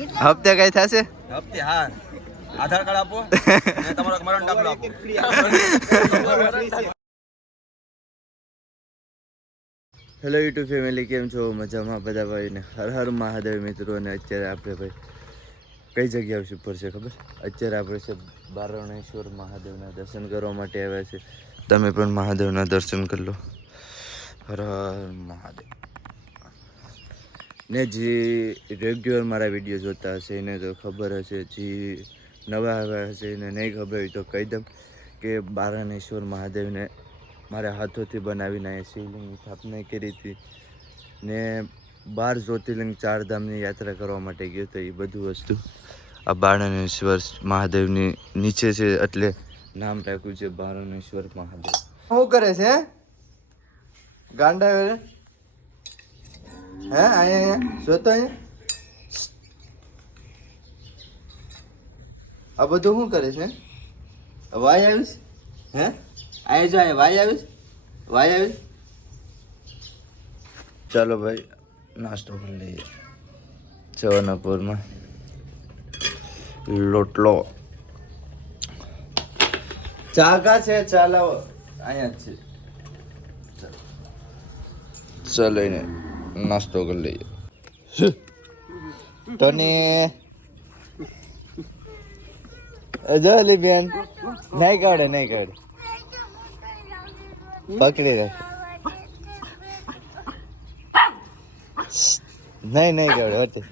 હપ્તે કઈ થશે? હપ્તે હા, આધાર કાર્ડ આપો અને તમારો મરણ દાખલો આપો. હેલો યુટ્યુબ ફેમિલી, કેમ છો? મજામાં બધા ભાઈને હર હર મહાદેવ મિત્રો. અને અત્યારે આપણે ભાઈ કઈ જગ્યા ઉપર છે ખબર? અત્યારે આપણે છે બારણેશ્વર મહાદેવના દર્શન કરવા માટે આવ્યા છે. તમે પણ મહાદેવના દર્શન કરી લો. હર હર મહાદેવ. ને જે રેગ્યુલર મારા વિડીયો જોતા હશે એને તો ખબર હશે, જે નવા આવ્યા હશે એને નહીં ખબર હોય તો કહી દઉં કે બારણેશ્વર મહાદેવને મારા હાથોથી બનાવીને શિવલિંગની સ્થાપના કરી હતી. ને 12 જ્યોતિર્લિંગ 4 ધામની યાત્રા કરવા માટે ગયો હતો. એ બધું વસ્તુ આ બારણેશ્વર મહાદેવની નીચે છે, એટલે નામ રાખ્યું છે બારણેશ્વર મહાદેવ. શું કરે છે ગાંડા? હે અહીંયા જોતો અહીંયા આ બધું શું કરે છે? વાય આવીશ? હે આય જાય વાય આવીશ? વાય આવીશ? ચાલો ભાઈ નાસ્તો કરી લઈએ. જવાનાપુરમાં લોટલો ચા કા છે? ચા લાવો, અહીંયા જ છે. ચાલો એને નાસ્તો કરી લઈએ. તને જોલી બેન નહીં કાઢે, નહીં કાઢે, પકડી રાખે. નહીં નહીં કાઢે, હટી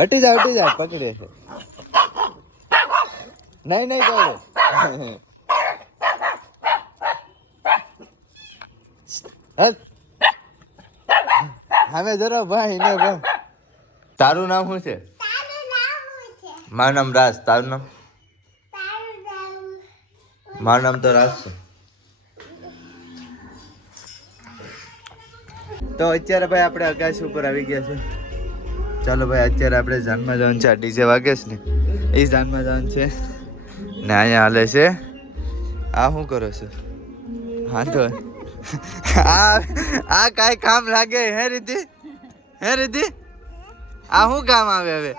હટી જા, હટી જા, પકડી રાખે. નહીં નહીં કાઢે. હવે જરા ભાઈ ને ભાઈ. તારું નામ શું છે? મારું નામ રાજ. તારું નામ? મારું નામ તો રાજ છે. તો અત્યારે ભાઈ આપણે આકાશ ઉપર આવી ગયા છે. ચાલો ભાઈ અત્યારે આપણે જાનમાં જવાનું છે. આ ડીજે વાગે છે ને એ જાનમાં જવાનું છે ને અહીંયા હાલે છે. આ શું કરો છો? હા તો આ કાંઈ કામ લાગે? હે રીતિ? હે રીતિ? આ શું કામ આવે હવે?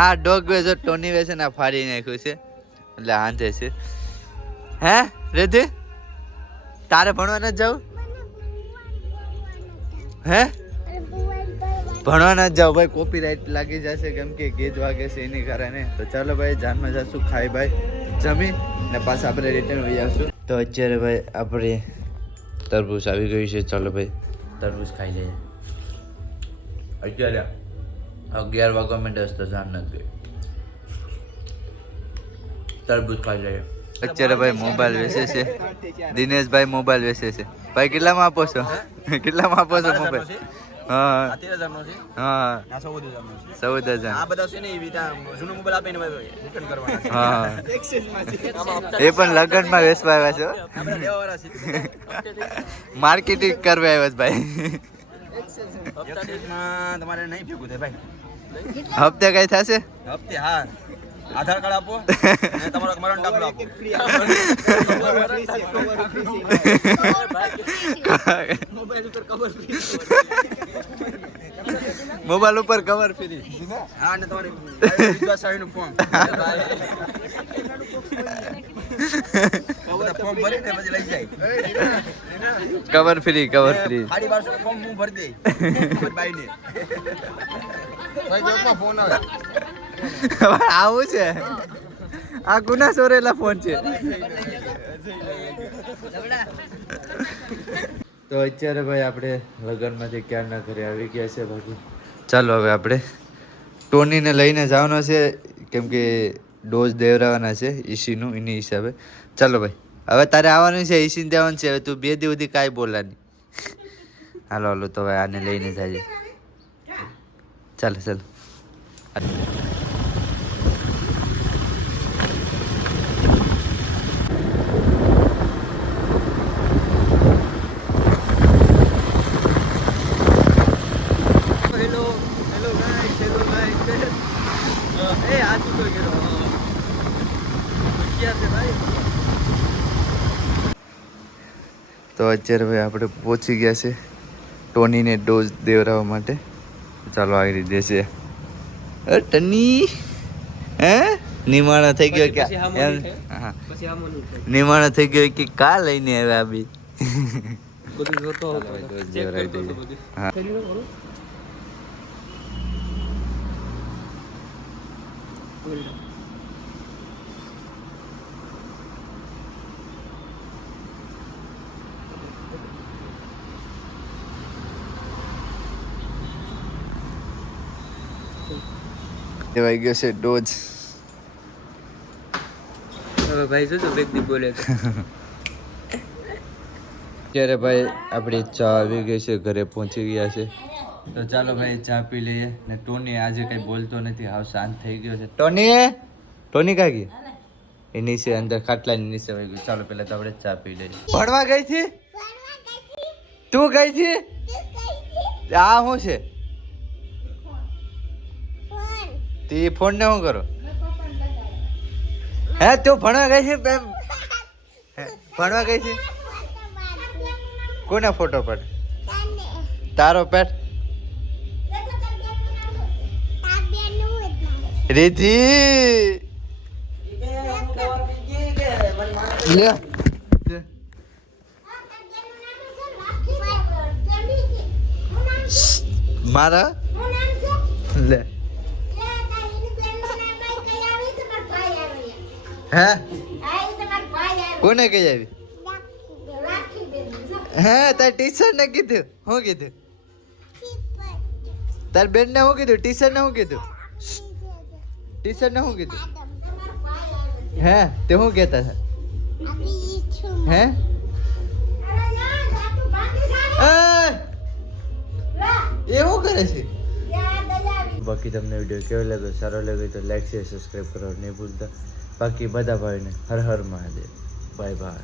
આ ડોગ વેચો ટોની વેચે ને ફાડી નાખ્યું છે એટલે હાંધે છે. હે રીતિ? તારે ભણવા નથી જવું? હે ભણવા નથી જાવ ભાઈ, કોપીરાઇટ લાગી જશે કેમ કે ગીત વાગે છે એની કારણે. તો ચાલો ભાઈ જાનમાં જશું, ખાઈ ભાઈ જમી ને પાછા આપણે રિટર્ન હોઈ આવશું. તો અત્યારે ભાઈ આપણે તરબૂચ આવી ગયું છે. ચાલો ભાઈ તરબૂચ ખાઈ લઈએ. અત્યારે 11 વાગવા માંડ્યા તો જાન નથી ગઈ. તરબૂચ ખાઈ લઈએ. અત્યારે ભાઈ મોબાઈલ વેચે છે દિનેશભાઈ, મોબાઈલ વેચે છે. ભાઈ કેટલામાં આપો છો? કેટલામાં આપો છો મોબાઈલ? હા 13,000 નો છે. હા 14,000. આ બધા છે ને એ જૂનો મોબાઈલ આપીને રિટર્ન કરવાના છે. હા એ પણ લગનમાં વેચવા આવ્યા છો? આપણે દેવાવાળા છે. માર્કેટિંગ કરવા આવ્યા છે ભાઈ. એક્સેસમાં તમારે નહીં ભેગું થાય ભાઈ. હપ્તે કઈ થશે? હપ્તે હા, આધાર કાર્ડ આપો અને તમારો મરણ દાખલો આપો. મોબાઈલ ઉપર કવર ફ્રી. હા અને તમારી વિશ્વાસાહીનું ફોર્મ. ફોર્મ ભરીને પછી લઈ જાય. Cover free, cover free. 1250 form હું ભરી દે બાઈને. ફોન આવે આવું છે? આ ગુના સોરેલા ફોન છે. તો અત્યારે ભાઈ આપણે લગ્નમાંથી ક્યારના ઘરે આવી ગયા છે. બાકી ચાલો હવે આપણે ટોનીને લઈને જવાનો છે કેમ કે ડોઝ દેવરાવાના છે ઈસીનું, એની હિસાબે. ચાલો ભાઈ હવે તારે આવવાનું છે, ઈસીને દેવાનું છે. હવે તું 2 દિવસ સુધી કાંઈ બોલાની. હાલો હાલો તો ભાઈ આને લઈને જાય. ચાલો ચાલો. તો અત્યારે ભાઈ આપણે પહોંચી ગયા છે ટોનીને ડોઝ દેવડાવવા માટે. ચાલો આગળ દેશે. ટની હે નિમાણા થઈ ગયો કે એમ? હા નિમાણા થઈ ગયો કે કા લઈને આવ્યા આ બી? હા દેવાઈ ગયો છે ડોઝ. હવે ભાઈ શું વ્યક્તિ બોલે અત્યારે ભાઈ આપણી ચા આવી ગઈ છે, ઘરે પહોંચી ગયા છે. તો ચાલો ભાઈ ચા પી લઈએ. ને ટોની આજે કઈ બોલતો નથી, હાવ શાંત થઈ ગયો છે. ટોની કા ગઈ? એ નીચે અંદર ખાટલાની નીચે વહી ગયું. ચાલો પેલા તો આપણે ચા પી લઈએ. ભણવા ગઈ છે? તું ગઈ છે? આ શું છે? તે ફોન ને શું કરો? હે તું ભણવા ગઈ છે? ભણવા ગઈ છે? કોના ફોટો પાડે? તારો પેટ રીતિ લે મારા લે હે કોને કહી આવી? હે તાર ટીચર ને કીધું? શું કીધું? તાર બેન ને શું કીધું? ટીચર ને શું કીધું? ટીચર ને શું કીધું? હે તે શું કહેતા હતા? હે એવું કરે છે? બાકી તમને વિડીયો કેવો લાગ્યો? સારો લાગ્યો તો લાઈક શેર સબસ્ક્રાઈબ કરવા નહીં ભૂલતા. બાકી બધા ભાઈને હર હર મહાદેવ. Bye by.